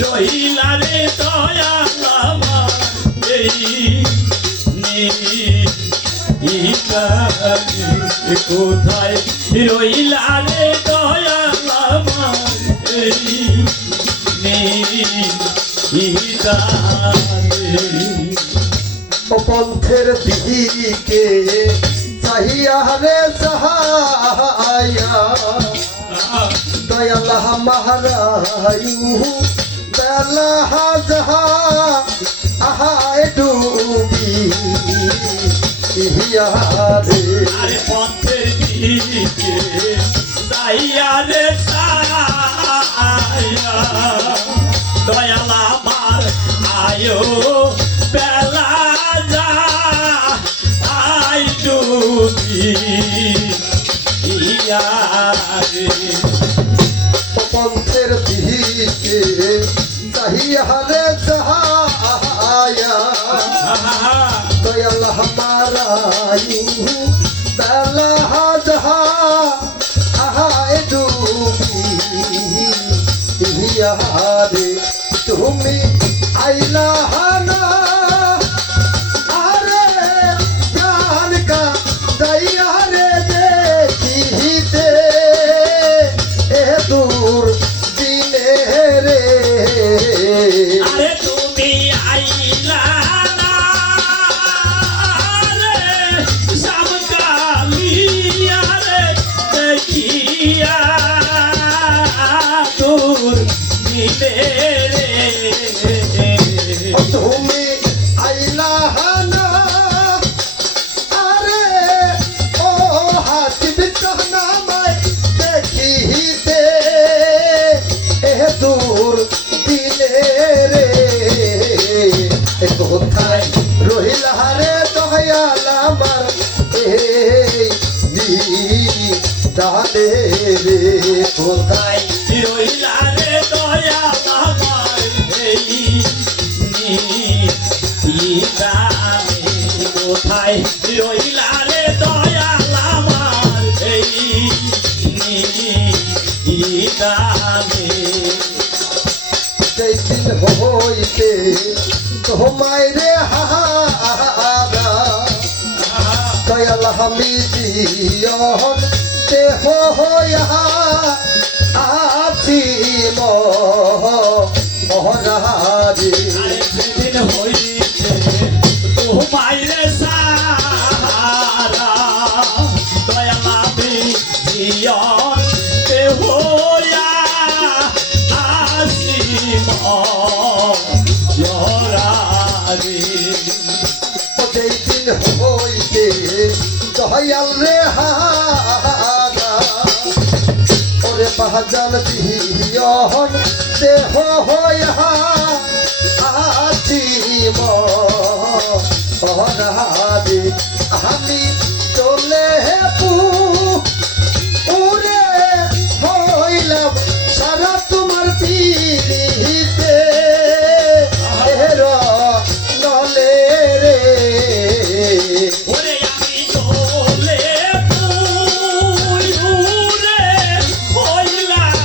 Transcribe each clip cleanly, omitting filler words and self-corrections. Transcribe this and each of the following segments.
রহিলা রে দয়াল আমার এই কোথায় রহিলা রে দয়াল আমার এই ও পন্থের দিকে চাহিয়া রে চাহায়া দয়াল মহারায়ু বেলা যাহা আহায় ডুবি ইহিয়া রে আরে পন্থের দিকে চাহিয়া রে চাহায়া দয়াল আমার আয়ো বেলা যা আই ডুবি ইয়া রে পন্থের দিকে চাহিয়া রে চাহায়া দয়াল মারায়ু বেলা যাহা আহায় ডুবি ইহিয়া রে তুমি আইলা না আরে প্রাণ কা দয়া রে দেখিতে এ দূর দিনে রে আরে তুমি আইলা না রে সামকালিয়া রে দেখিয়া তোর দিলে রে তুমি আইলা না আরে ও হাসিব নামায় দেখিতে এ দূর দিলে রে কোথায় রহিলা রে দয়াল আমার এই দানে রে কোথায় রইলা রে দয়াল আমার এই নিদানে কোথায় রইলা রে দয়াল আমার এই নিদানে সেই দিন হইতে তোমায় রে হাহারা দয়াল হামিদিয়ন দেহ হইয়া আছি মহারাজে আরে সেদিন হইছে তোমায় রে সারা দয়াল আমি জিয়ন তে হইয়া আসিম জরারে সেই দিন হইতে দয়াল রে হাহারা ওরে বাহাজান দিয়ন দেহ হইয়া আছি মহারাজে আমি চলে উরে হইলাম সারা তোমার পিড়িতে নলে রে ওরে আমি চলে পুরে হইলাম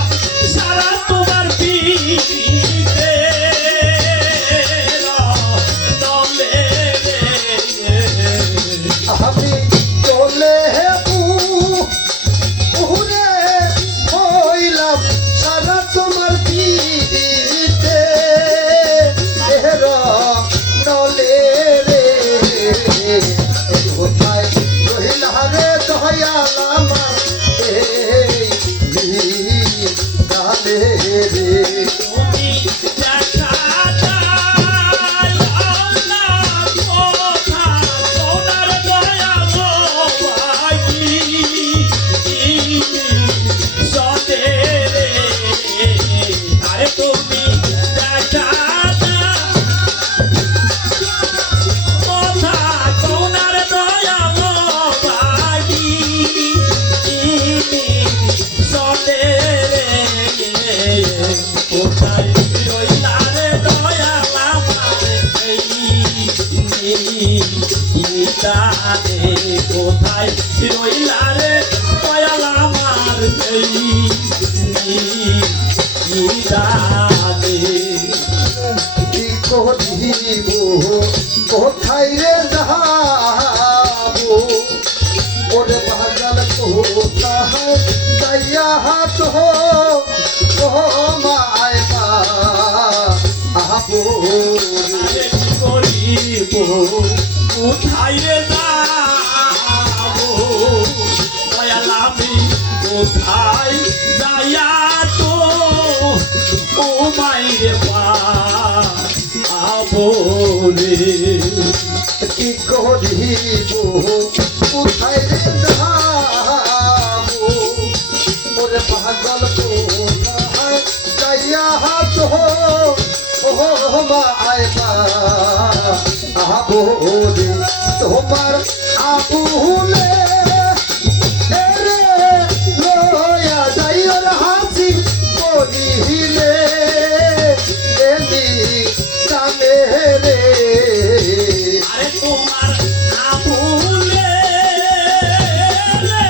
সারা তোমার পিতে দলে আমি চলে উরে হইলাম সারা তোমার পিড়িতে নলে রে কোথায় রহিলা রে দয়াল আমার এই গানে রে তুমি দেখা যায় আল্লাহ কথা ওনার দয়া ভাই সদে রে আরে তুমি দেখা কথা ওনার দয়া ভাই সদে রে কোথায় রইলা রে দয়াল আমার এই নিদানে কোথায় রইলা রে দয়াল আমার এই নিদানে কোথায় রে যাবো দয়াল আমি কোথায় যাইয়া তো ও মাইরে পাবো রে কি করিব কোথায় রে যাবো ওরে পাগল কোথায় যাইয়া তো ও মা আইবা আবো রে তোমার আবুলে রে লয়া যাইর হাসি করিলে এলি জানে রে আরে তোমার আবুলে রে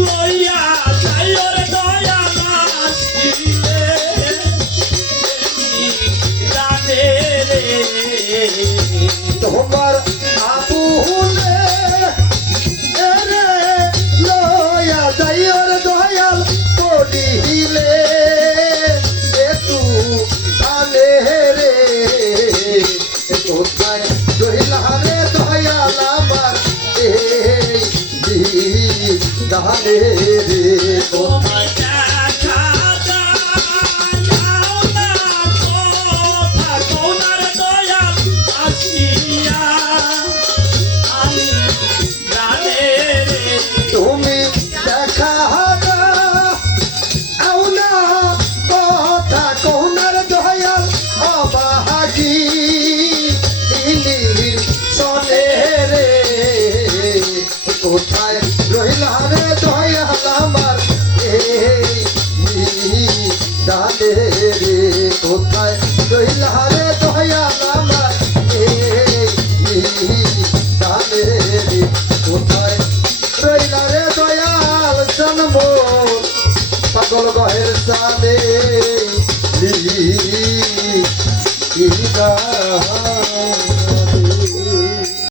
লইয়া যাইও রে দয়াল আসিলে জানে রে তোমার আবুলে